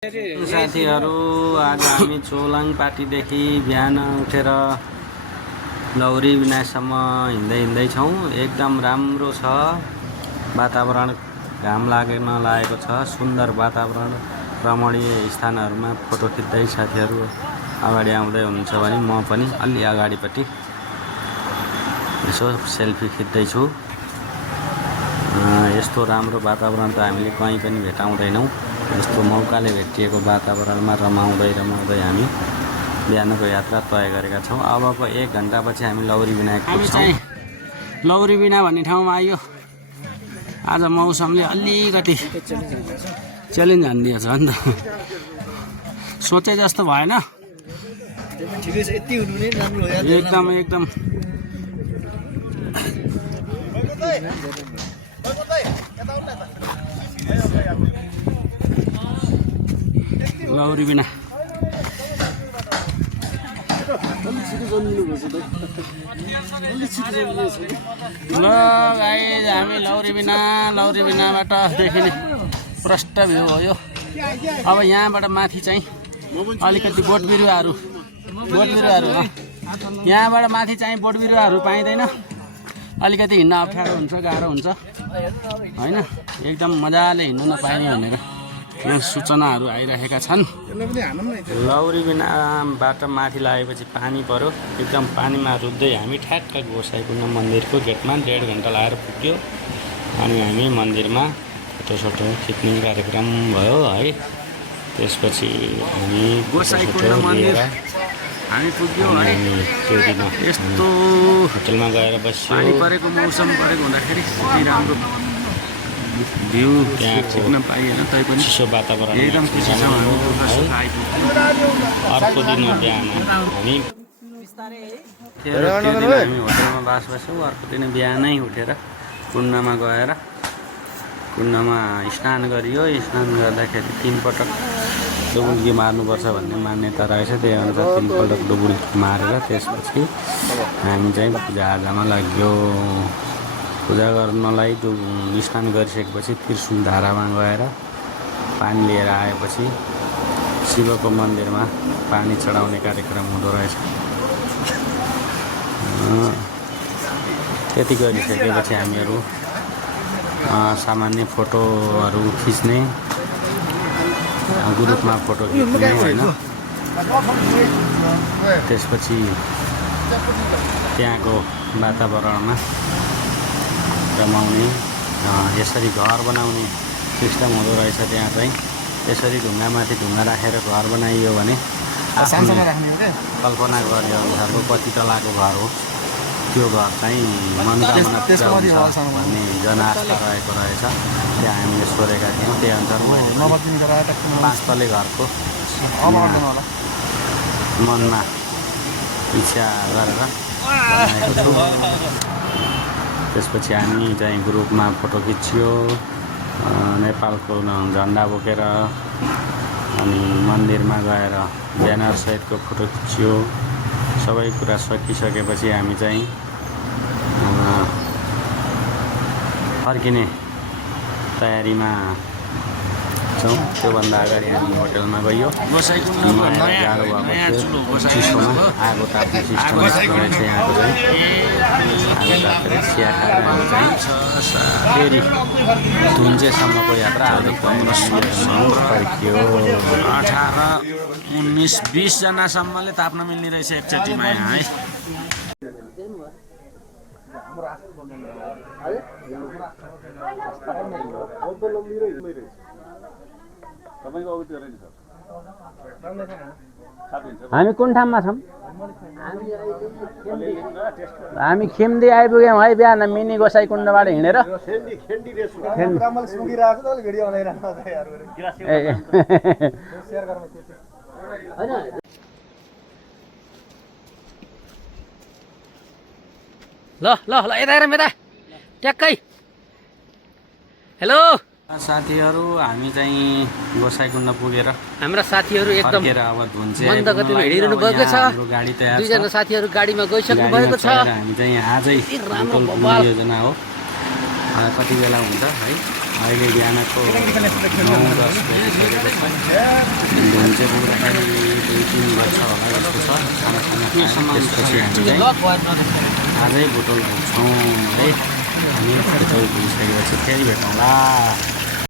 साथीहरु आज हामी चोलाङ पाटीदेखि बिहान उठेर लौरी विनासम्म हिँड्दै छौं। एकदम राम्रो छ वातावरण, घाम लागेको छ, सुन्दर वातावरण, रमणीय स्थानहरुमा फोटो खिच्दै साथीहरु अगाडि आउँदै हुनुहुन्छ भने म पनि अलि अगाडिपट्टि यसो सेल्फी खिच्दै छु। यस्तो राम्रो वातावरण त हामीले कहीँ पनि भेटाउँदैनौं। यस्तो मौकाले भेटिएको वातावरणमा रमाउँदै हामी बिहानको यात्रा तय गरेका छौं। अबको 1 घण्टापछि हामी लौरी बिना पुग्छौं। लौरी बिना भन्ने ठाउँमा आइयो। आज मौसमले अलिकति च्यालेन्ज हान्दिएछ नि त। सोचे जस्तो भएन। ठिकै छ, यति हुनु नै राम्रो हो यार। एकदम लौरी बिना ल गाइस, हामी लौरी बिनाबाट देखिने प्रष्ट भ्यू हो यो। अब यहाँबाट माथि चाहिँ अलिकति बोट बिरुवाहरू यहाँबाट माथि चाहिँ बोट बिरुवाहरू पाइँदैन। अलिकति हिँड्न अप्ठ्यारो हुन्छ, गाह्रो हुन्छ हैन। एकदम मजाले हिँड्न नपाइने भनेर यहाँ सूचनाहरू आइरहेका छन्। लौरी बिनाबाट माथि लागेपछि पानी पर्यो। एकदम पानीमा रुच्दै हामी ठ्याक्क गोसाइकुण्ड मन्दिरको गेटमा 1.5 घण्टा लागेर पुग्यो। अनि हामी मन्दिरमा फोटोसोटो खिच्ने कार्यक्रम भयो है। त्यसपछि हामी गोसाइकुण्ड मन्दिर हामी पुग्यो है। त्यो दिन यस्तो होटलमा गएर बस्यो। पानी परेको मौसम परेको हुँदाखेरि यति राम्रो भ्यू त्यहाँ खिच्न पाइएन, तैपनि चिसो वातावरण एकदम खुसी छौँ हामी। अर्को दिन बिहान हामी होटलमा बास बस्यौँ। अर्को दिन बिहानै उठेर कुण्डमा गएर कुण्डमा स्नान गरियो। स्नान गर्दाखेरि 3 पटक डुबुल्की मार्नुपर्छ भन्ने मान्यता रहेछ। त्यही अनुसार 3 पटक डुबुल्की मारेर त्यसपछि हामी चाहिँ पूजाआजामा लाग्यो। पूजा गर्नलाई स्नान गरिसकेपछि त्रिशुल धारामा गएर पानी लिएर आएपछि शिवको मन्दिरमा पानी चढाउने कार्यक्रम हुँदो रहेछ। त्यति गरिसकेपछि हामीहरू सामान्य फोटोहरू खिच्ने, ग्रुपमा फोटो खिच्ने होइन। त्यसपछि त्यहाँको वातावरणमा रमाउने, यसरी घर बनाउने सिस्टम हुँदो रहेछ। त्यहाँ चाहिँ यसरी ढुङ्गामाथि ढुङ्गा राखेर घर बनाइयो भने कल्पना गरे अनुसारको कति तलाको घर हो त्यो घर चाहिँ मनोकामना पुरा हुन्छ भन्ने जनआस्था रहेको रहेछ। त्यहाँ हामीले सोधेका थियौँ। त्यही अनुसार मैले 5 तले घरको मनमा इच्छा गरेर बनाएको छु। त्यसपछि हामी चाहिँ ग्रुपमा फोटो खिच्यो नेपालको झन्डा बोकेर। अनि मन्दिरमा गएर ब्यानर सहितको फोटो खिच्यो। सबै कुरा सकिसकेपछि हामी चाहिँ फर्किने तयारीमा छौँ। त्योभन्दा अगाडि हामी होटलमा गयो। चिसोमा आगो ताप्ने सिस्टम रहेछ यहाँको चाहिँ। आगो तापेर चिया खाएर हामी चाहिँ फेरि धुन्चेसम्मको यात्रा आज फर्कियो। 18, 19, 20 जनासम्मले ताप्न मिल्ने रहेछ एकचोटिमा यहाँ है। हामी कुन ठाउँमा छौँ? हामी खेम्दी आइपुग्यौँ है बिहान मिनी गोसाइकुण्डबाट हिँडेर। ल ल ल यता हेर यता ट्याक्कै। हेलो साथीहरू, हामी चाहिँ गोसाइकुण्ड पुगेर हाम्रा साथीहरू एकदम अब धुन्चे मन्द गतिमा हिँडिरहनु भएको छ। गाडी तयार छ। 2 जना साथीहरू गाडीमा गइसक्नु भएको छ। हामी चाहिँ आजै योजना हो। कति बेला हुन्छ है अहिले बिहानको 9:10 बजिसकेको छ। घुम चाहिँ पुग्दाखेरि 2-3 बज्छ होला जस्तो छ। खाना त्यसपछि हामी चाहिँ आजै बोतल घुम्छौँ है। हामी बोतल घुमिसकेपछि फेरि भेटौँला।